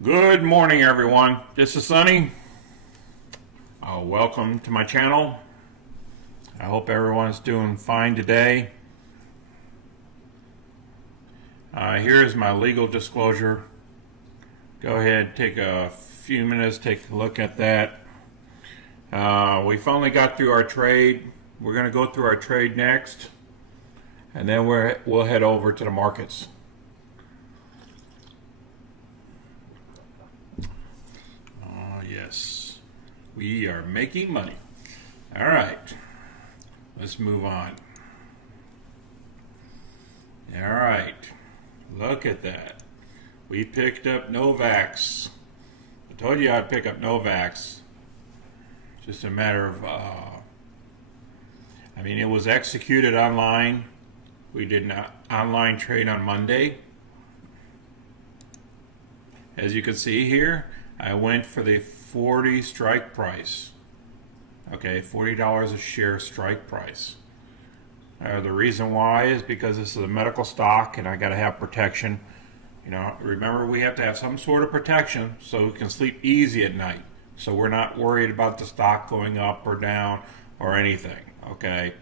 Good morning, everyone. This is Sonny. Welcome to my channel. I hope everyone's doing fine today. Here's my legal disclosure. Go ahead, take a few minutes, take a look at that. We finally got through our trade. We're going to go through our trade next, and then we'll head over to the markets. Yes, we are making money. All right, let's move on. All right, look at that. We picked up Novax. I told you I'd pick up Novax. Just a matter of, it was executed online. We did an online trade on Monday. As you can see here, I went for the 40 strike price. Okay, $40 a share strike price. The reason why is because this is a medical stock and I got to have protection. You know, remember, we have to have some sort of protection so we can sleep easy at night. So we're not worried about the stock going up or down or anything. Okay,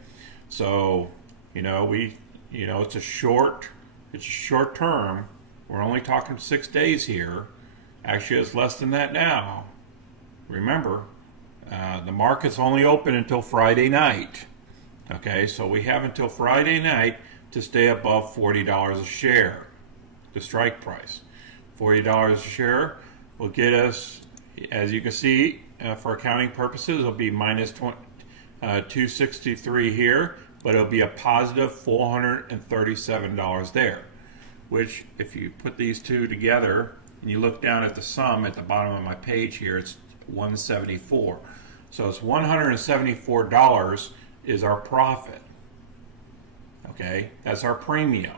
so it's a short term. We're only talking 6 days here. Actually, it's less than that now. Remember, the market's only open until Friday night. Okay, so we have until Friday night to stay above $40 a share, the strike price. $40 a share will get us, as you can see, for accounting purposes, it'll be minus 263 here, but it'll be a positive $437 there, which, if you put these two together and you look down at the sum at the bottom of my page here, it's 174. So it's $174 is our profit. Okay, that's our premium,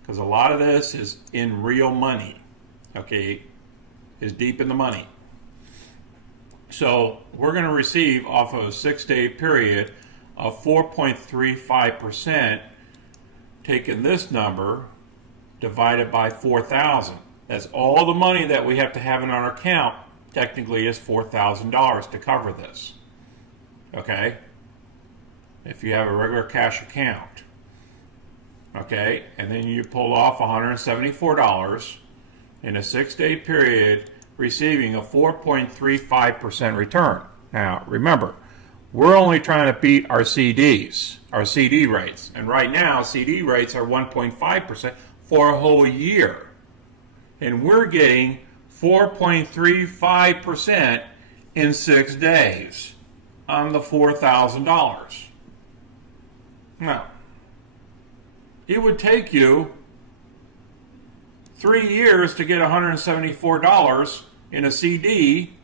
because a lot of this is in real money. Okay, is deep in the money. So we're going to receive off of a 6-day period of 4.35%, taking this number divided by 4,000. That's all the money that we have to have in our account. Technically is $4,000 to cover this. Okay? If you have a regular cash account. Okay? And then you pull off $174 in a 6-day period, receiving a 4.35% return. Now, remember, we're only trying to beat our CDs, our CD rates. And right now, CD rates are 1.5% for a whole year. And we're getting 4.35% in 6 days on the $4,000. Now, it would take you 3 years to get $174 in a CD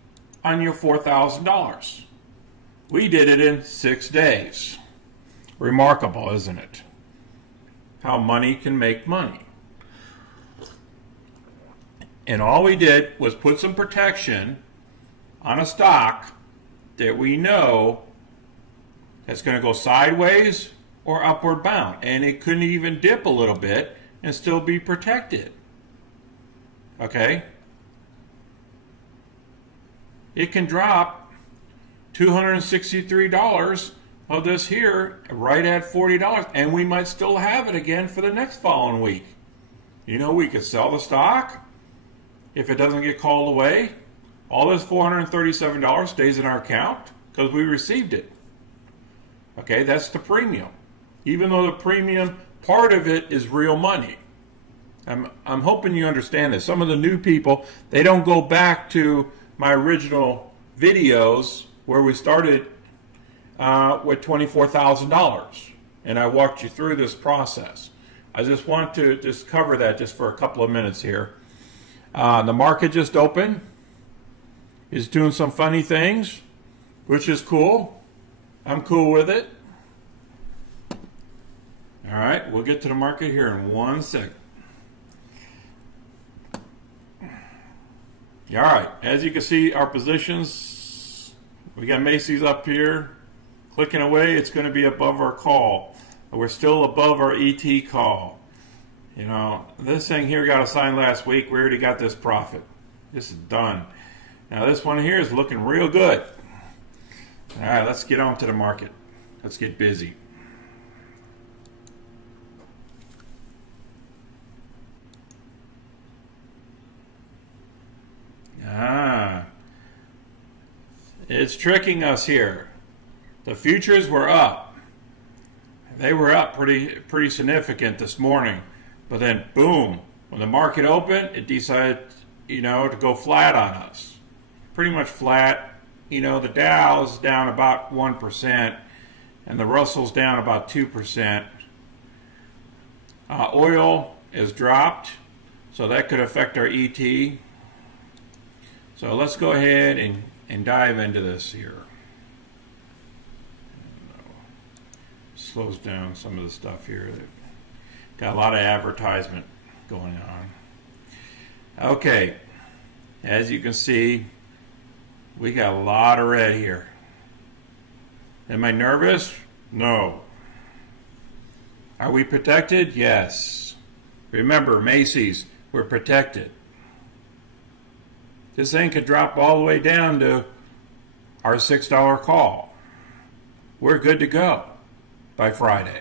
on your $4,000. We did it in 6 days. Remarkable, isn't it? How money can make money. And all we did was put some protection on a stock that we know that's going to go sideways or upward bound. And it couldn't even dip a little bit and still be protected. Okay? It can drop $263 of this here right at $40, and we might still have it again for the next following week. You know, we could sell the stock. If it doesn't get called away, all this $437 stays in our account because we received it. Okay, that's the premium. Even though the premium part of it is real money. I'm hoping you understand this. Some of the new people, they don't go back to my original videos where we started with $24,000. And I walked you through this process. I just want to just cover that just for a couple of minutes here. The market just opened, is doing some funny things, which is cool. I'm cool with it. All right, we'll get to the market here in 1 second. All right, as you can see, our positions, we got Macy's up here, clicking away. It's going to be above our call. We're still above our ET call. You know, this thing here got assigned last week. We already got this profit. This is done. Now this one here is looking real good. All right, let's get on to the market. Let's get busy. It's tricking us here. The futures were up. They were up pretty significant this morning. But then, boom, when the market opened, it decided, to go flat on us. Pretty much flat. The Dow is down about 1%, and the Russell's down about 2%. Oil is dropped, so that could affect our ET. So let's go ahead and dive into this here. Slows down some of the stuff here. Got a lot of advertisement going on. Okay, as you can see, we got a lot of red here. Am I nervous? No. Are we protected? Yes. Remember, Macy's, we're protected. This thing could drop all the way down to our $6 call. We're good to go by Friday.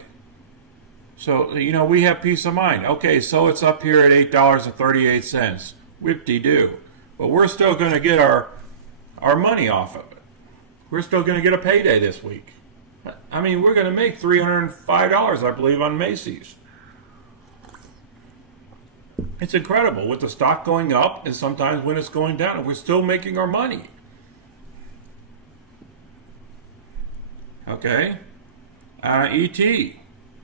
So, we have peace of mind. Okay, so it's up here at $8.38. Whip-de-doo. But we're still going to get our money off of it. We're still going to get a payday this week. I mean, we're going to make $305, I believe, on Macy's. It's incredible with the stock going up and sometimes when it's going down, we're still making our money. Okay. ET,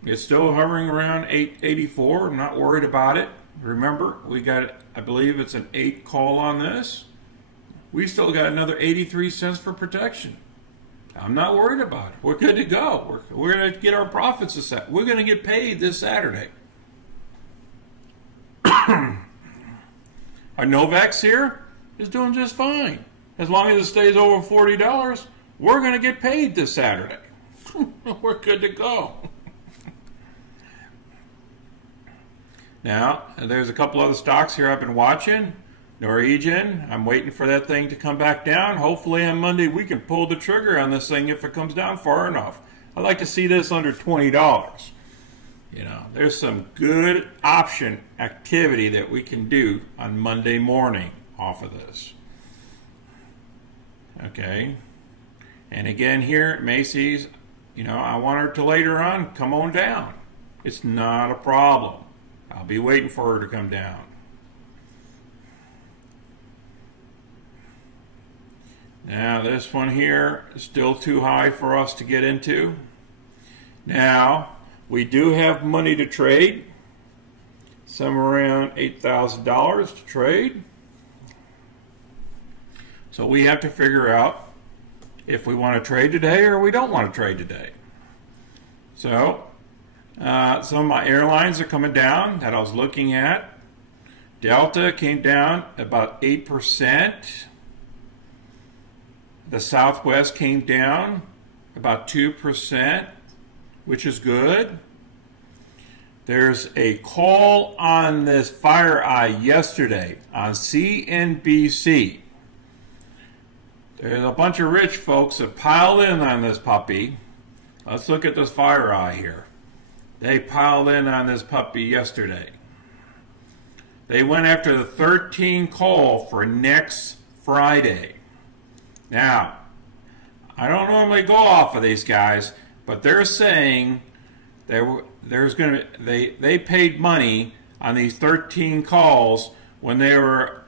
it's still hovering around 884. I'm not worried about it. Remember, we got, I believe it's an 8 call on this. We still got another 83 cents for protection. I'm not worried about it. We're good to go. We're going to get our profits this Saturday. We're going to get paid this Saturday. Our Novax here is doing just fine. As long as it stays over $40, we're going to get paid this Saturday. We're good to go. Now, there's a couple other stocks here I've been watching. Norwegian, I'm waiting for that thing to come back down. Hopefully on Monday we can pull the trigger on this thing if it comes down far enough. I'd like to see this under $20. There's some good option activity that we can do on Monday morning off of this. Okay. And again here at Macy's, I want her to later on come on down. It's not a problem. I'll be waiting for her to come down. Now this one here is still too high for us to get into. Now we do have money to trade, somewhere around $8,000 to trade. So we have to figure out if we want to trade today or we don't want to trade today. So some of my airlines are coming down that I was looking at. Delta came down about 8%. The Southwest came down about 2%, which is good. There's a call on this FEYE yesterday on CNBC. There's a bunch of rich folks that piled in on this puppy. Let's look at this FEYE here. They piled in on this puppy yesterday. They went after the 13 call for next Friday. Now, I don't normally go off of these guys, but they're saying they paid money on these 13 calls when they were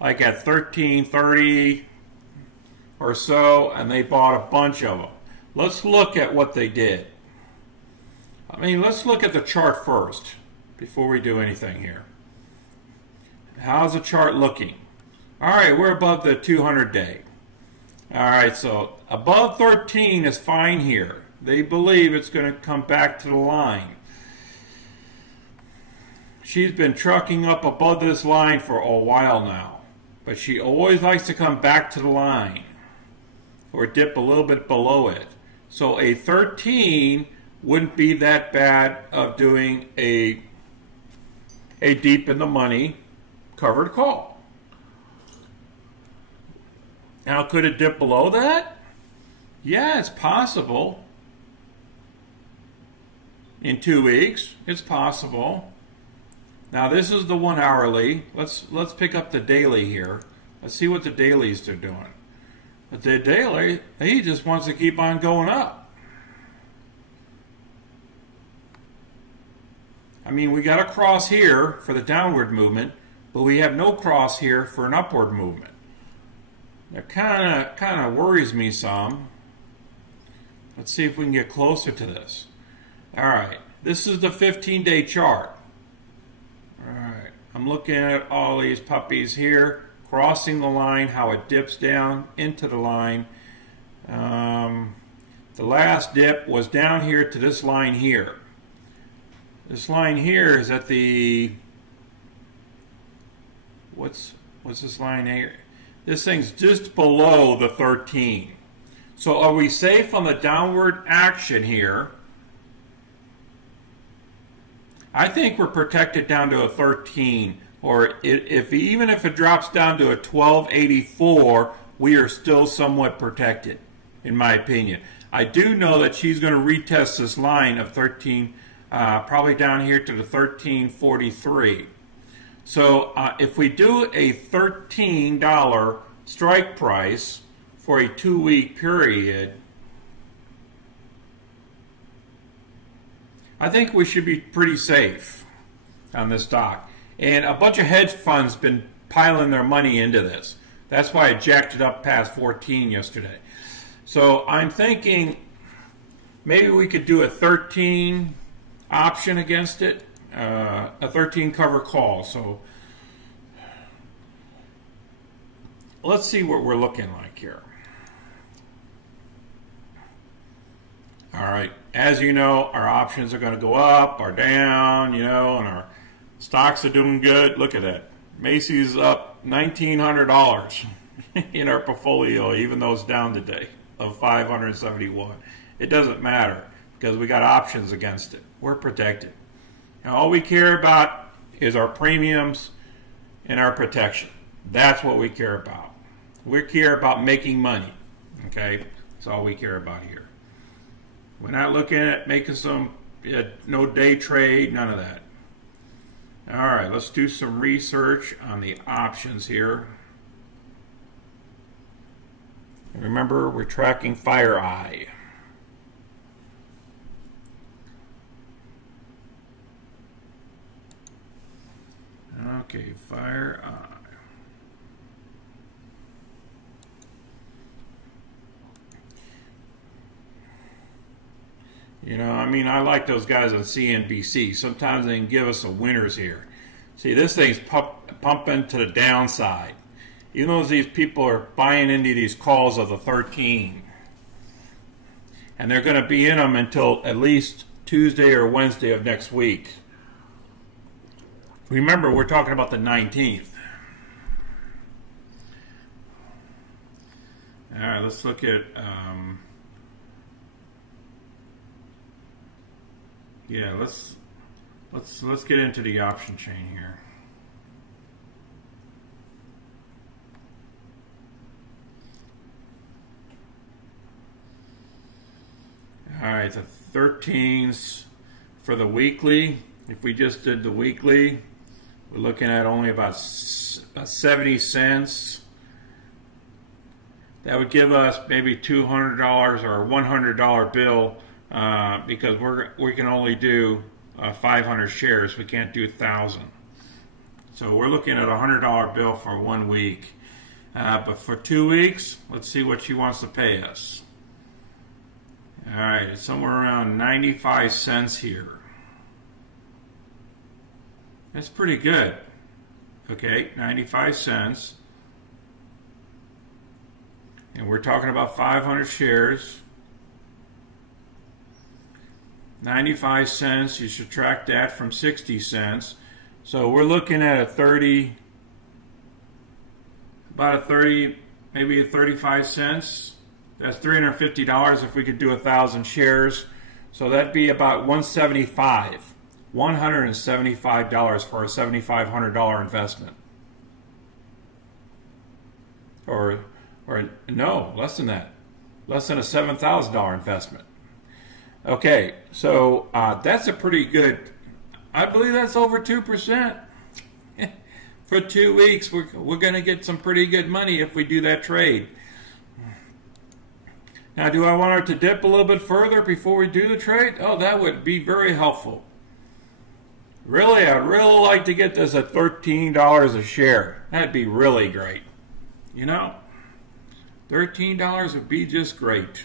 like at 13.30 or so, and they bought a bunch of them. Let's look at what they did. Let's look at the chart first before we do anything here. How's the chart looking? All right, we're above the 200-day. All right, so above 13 is fine here. They believe it's going to come back to the line. She's been trucking up above this line for a while now, but she always likes to come back to the line or dip a little bit below it. So a 13 wouldn't be that bad of doing a deep in the money covered call. Now, could it dip below that? Yeah, it's possible. In 2 weeks, it's possible. Now, this is the 1 hourly. Let's pick up the daily here. Let's see what the dailies are doing. But the daily, he just wants to keep on going up. I mean, we got a cross here for the downward movement, but we have no cross here for an upward movement. That kind of worries me some. Let's see if we can get closer to this. All right, this is the 15-day chart. All right, I'm looking at all these puppies here, crossing the line, how it dips down into the line. The last dip was down here to this line here. This line here is at the, what's this line here? This thing's just below the 13. So are we safe on the downward action here? I think we're protected down to a 13, or even if it drops down to a 1284, we are still somewhat protected, in my opinion. I do know that she's going to retest this line of 13, probably down here to the 1343. So if we do a $13 strike price for a 2-week period, I think we should be pretty safe on this stock. And a bunch of hedge funds been piling their money into this. That's why I jacked it up past 14 yesterday. So I'm thinking maybe we could do a 13 option against it, a 13 cover call. So let's see what we're looking like here. All right, as you know, our options are going to go up or down, you know, and our stocks are doing good. Look at that. Macy's up $1,900 in our portfolio, even though it's down today, of $571. It doesn't matter because we got options against it. We're protected. And all we care about is our premiums and our protection. That's what we care about. We care about making money. Okay? That's all we care about here. We're not looking at making some, no day trade, none of that. All right, let's do some research on the options here. And remember, we're tracking FEYE. Okay, FEYE. You know, I mean, I like those guys on CNBC. Sometimes they can give us some winners here. See, this thing's pumping to the downside. Even though these people are buying into these calls of the 13. And they're going to be in them until at least Tuesday or Wednesday of next week. Remember, we're talking about the 19th. All right, let's look at... yeah, let's get into the option chain here. All right, the 13s for the weekly. If we just did the weekly, we're looking at only about 70 cents. That would give us maybe $200 or a $100 bill. Because we can only do 500 shares. We can't do 1,000. So we're looking at a $100 bill for 1 week. But for 2 weeks, let's see what she wants to pay us. All right, it's somewhere around 95 cents here. That's pretty good. Okay, 95 cents. And we're talking about 500 shares. 95 cents, you subtract that from 60 cents. So we're looking at a 30, about a 30, maybe a 35 cents. That's $350 if we could do 1,000 shares. So that'd be about $175 for a $7,500 investment. Or or no, less than that, less than a $7,000 investment. Okay, so that's a pretty good, I believe that's over 2%. For 2 weeks, we're going to get some pretty good money if we do that trade. Now, do I want it to dip a little bit further before we do the trade? Oh, that would be very helpful. Really, I'd really like to get this at $13 a share. That'd be really great. You know, $13 would be just great.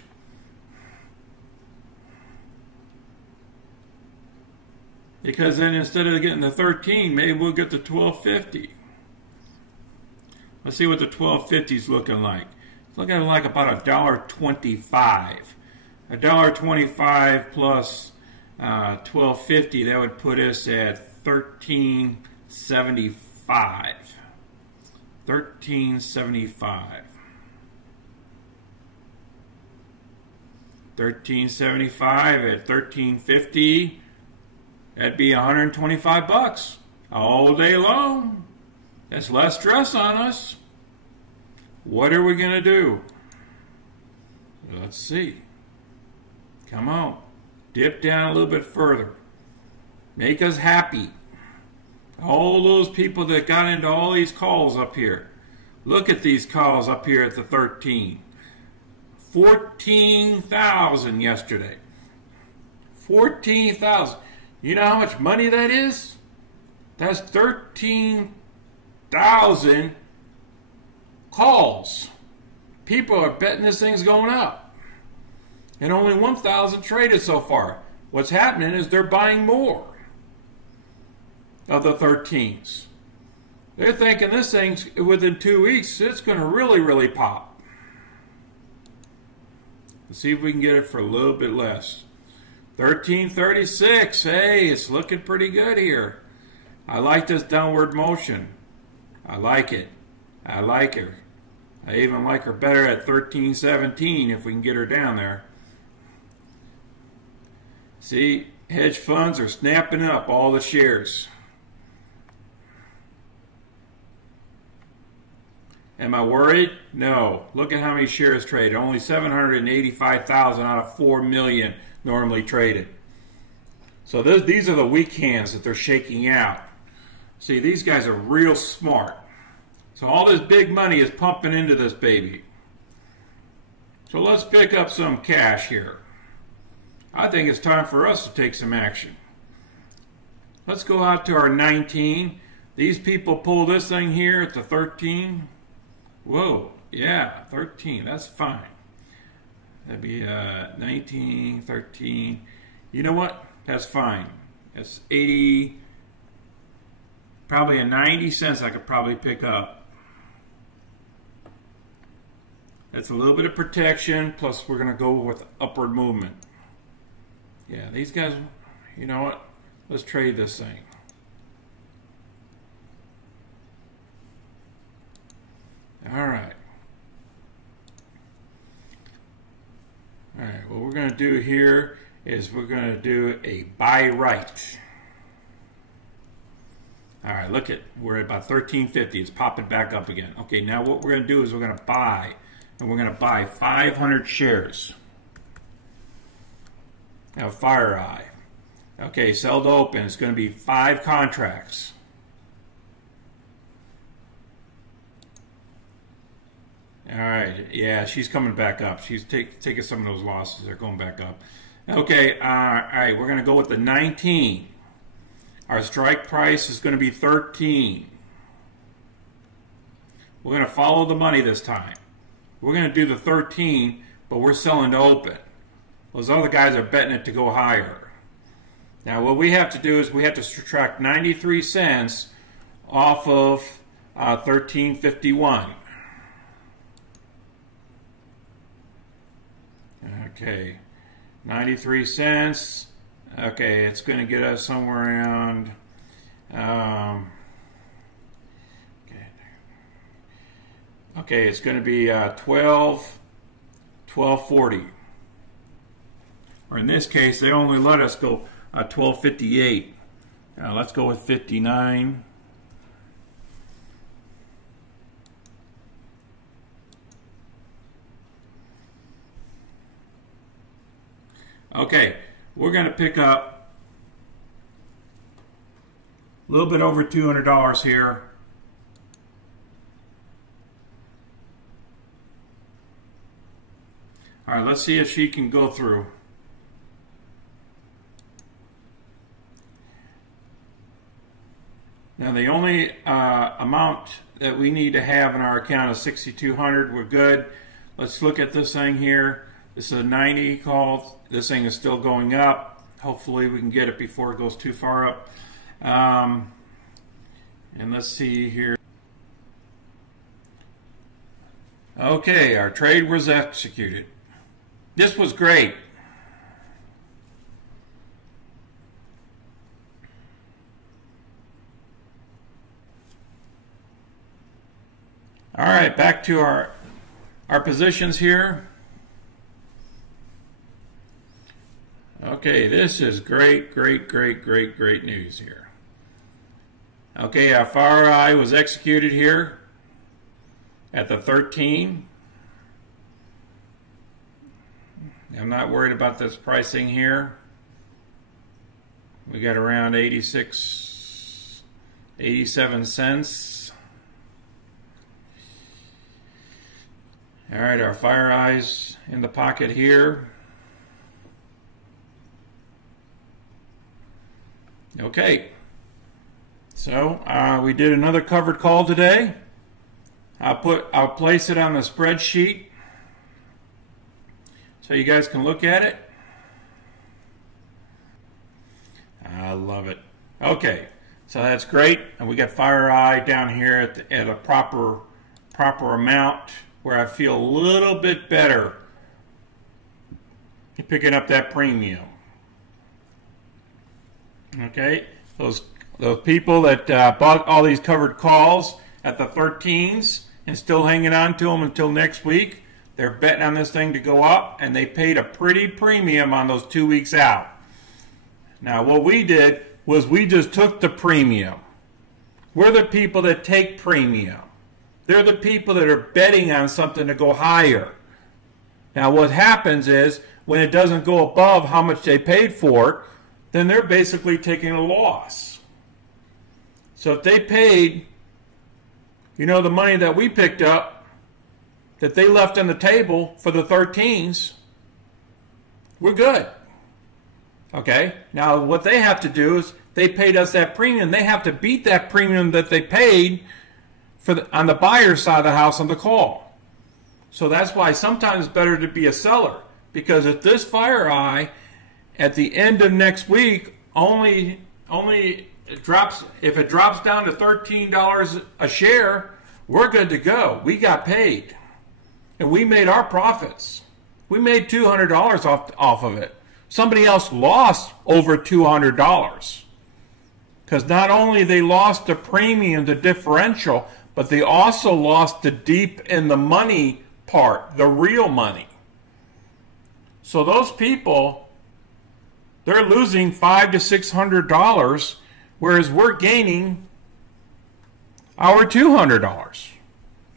Because then instead of getting the 13, maybe we'll get the 12.50. Let's see what the 12.50 is looking like. It's looking like about $1.25. $1.25 plus 12.50, that would put us at $13.75. $13.75. $13.75 at $13.50. That'd be $125 all day long. That's less stress on us. What are we going to do? Let's see. Come on. Dip down a little bit further. Make us happy. All those people that got into all these calls up here. Look at these calls up here at the 13. 14,000 yesterday. 14,000. You know how much money that is? That's 13,000 calls. People are betting this thing's going up. And only 1,000 traded so far. What's happening is they're buying more of the 13s. They're thinking this thing's, within 2 weeks, it's going to really, really pop. Let's see if we can get it for a little bit less. 1336. Hey, it's looking pretty good here. I like this downward motion. I like it. I like her. I even like her better at 1317 if we can get her down there. See, hedge funds are snapping up all the shares. Am I worried? No. Look at how many shares traded. Only 785,000 out of 4 million normally traded. So these are the weak hands that they're shaking out. See, these guys are real smart. So all this big money is pumping into this baby. So let's pick up some cash here. I think it's time for us to take some action. Let's go out to our 19. These people pull this thing here at the 13. Whoa, yeah, 13, that's fine. That'd be 19, 13. You know what? That's fine. That's 80, probably a 90 cents I could probably pick up. That's a little bit of protection, plus we're going to go with upward movement. Yeah, these guys, you know what? Let's trade this thing. All right. All right, what we're going to do here is we're going to do a buy right. All right, look at, we're at about 1350. It's popping back up again. Okay, now what we're going to do is we're going to buy, and we're going to buy 500 shares. Now, FEYE. Okay, sell to open. It's going to be 5 contracts. All right, yeah, she's coming back up. She's taking some of those losses. They're going back up. Okay, all right, we're going to go with the 19. Our strike price is going to be 13. We're going to follow the money this time. We're going to do the 13, but we're selling to open. Those other guys are betting it to go higher. Now, what we have to do is we have to subtract 93 cents off of 1351. Okay, 93 cents. Okay, it's going to get us somewhere around. Okay, it's going to be 12.40. Or in this case, they only let us go 12.58. Now let's go with 59. Okay, we're going to pick up a little bit over $200 here. All right, let's see if she can go through. Now the only amount that we need to have in our account is $6,200. We're good. Let's look at this thing here. This is a 90 call. This thing is still going up. Hopefully we can get it before it goes too far up. And let's see here. Okay, our trade was executed. This was great. All right, back to our positions here. Okay, this is great news here. Okay, our FEYE was executed here at the 13. I'm not worried about this pricing here. We got around 87 cents. All right, our FEYE's in the pocket here. Okay, so we did another covered call today. I'll place it on the spreadsheet so you guys can look at it. I love it. Okay, so that's great, and we got FEYE down here at a proper amount where I feel a little bit better picking up that premium. Okay, those people that bought all these covered calls at the 13s and still hanging on to them until next week, they're betting on this thing to go up, and they paid a pretty premium on those 2 weeks out. Now what we did was we just took the premium. We're the people that take premium. They're the people that are betting on something to go higher. Now what happens is when it doesn't go above how much they paid for it, then they're basically taking a loss. So if they paid, you know, the money that we picked up, that they left on the table for the 13s, we're good. Okay? Now what they have to do is they paid us that premium. They have to beat that premium that they paid on the buyer side of the house on the call. So that's why sometimes it's better to be a seller, because if this FEYE at the end of next week only drops, if it drops down to $13 a share, we're good to go. We got paid, and we made our profits. We made $200 off of it. Somebody else lost over $200, because not only they lost the premium, the differential, but they also lost the deep in the money part, the real money. So those people, they're losing $500 to $600, whereas we're gaining our $200.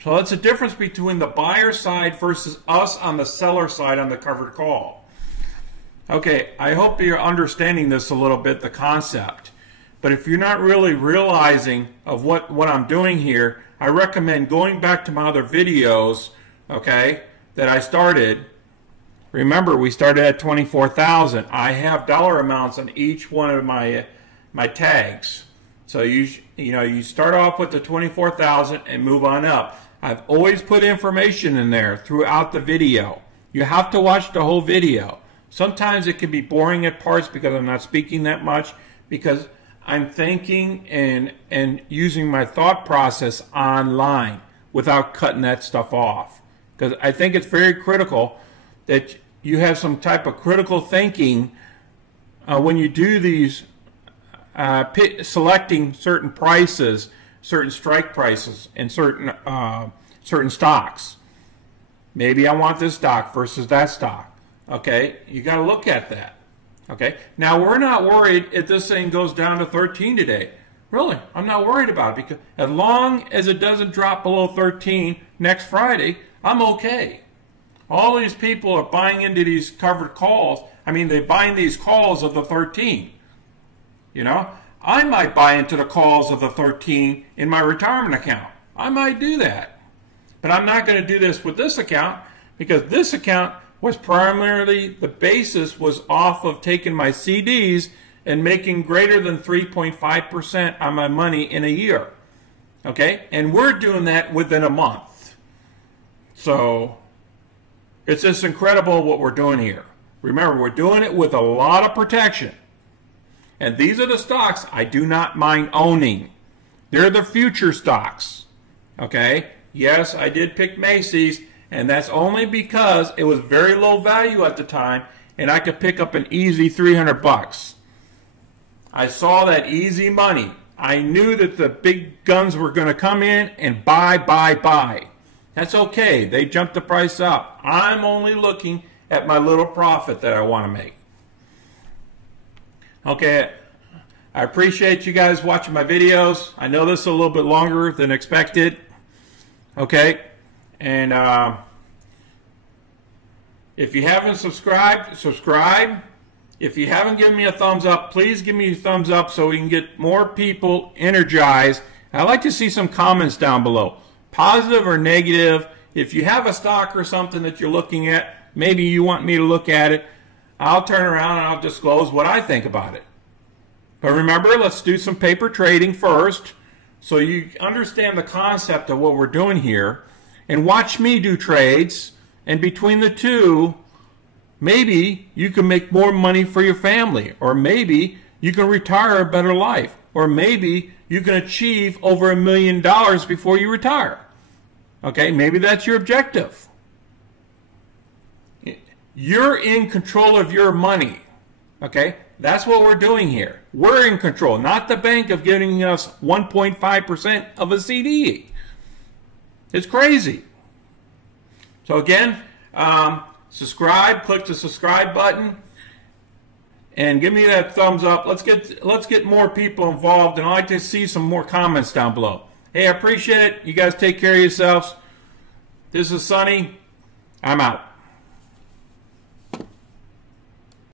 So that's the difference between the buyer side versus us on the seller side on the covered call. Okay, I hope you're understanding this a little bit, the concept. But if you're not really realizing of what I'm doing here, I recommend going back to my other videos, okay, that I started. Remember, we started at 24,000. I have dollar amounts on each one of my tags. So you start off with the 24,000 and move on up. I've always put information in there throughout the video. You have to watch the whole video. Sometimes it can be boring at parts because I'm not speaking that much, because I'm thinking and using my thought process online without cutting that stuff off. Because I think it's very critical that you have some type of critical thinking when you do these selecting certain prices, certain strike prices, and certain stocks. Maybe I want this stock versus that stock. Okay, you got to look at that. Okay, now we're not worried if this thing goes down to 13 today. Really, I'm not worried about it, because as long as it doesn't drop below 13 next Friday, I'm okay. All these people are buying into these covered calls. I mean, they're buying these calls of the 13. You know, I might buy into the calls of the 13 in my retirement account. I might do that. But I'm not going to do this with this account, because this account was primarily, the basis was off of taking my CDs and making greater than 3.5% on my money in a year. Okay? And we're doing that within a month. So it's just incredible what we're doing here. Remember, we're doing it with a lot of protection. And these are the stocks I do not mind owning. They're the future stocks. Okay? Yes, I did pick Macy's, and that's only because it was very low value at the time, and I could pick up an easy 300 bucks. I saw that easy money. I knew that the big guns were going to come in and buy. That's okay. They jumped the price up. I'm only looking at my little profit that I want to make. Okay, I appreciate you guys watching my videos. I know this is a little bit longer than expected. Okay, and if you haven't subscribed, subscribe. If you haven't given me a thumbs up, please give me a thumbs up so we can get more people energized. I'd like to see some comments down below, positive or negative. If you have a stock or something that you're looking at, maybe you want me to look at it, I'll turn around and I'll disclose what I think about it. But remember, let's do some paper trading first so you understand the concept of what we're doing here, and watch me do trades, and between the two, maybe you can make more money for your family, or maybe you can retire a better life, or maybe you can achieve over $1 million before you retire. Okay, maybe that's your objective. You're in control of your money. Okay, that's what we're doing here. We're in control, not the bank of giving us 1.5% of a CD. It's crazy. So again, subscribe, click the subscribe button, and give me that thumbs up. Let's get more people involved, and I'd like to see some more comments down below. Hey, I appreciate it. You guys take care of yourselves. This is Sonny. I'm out.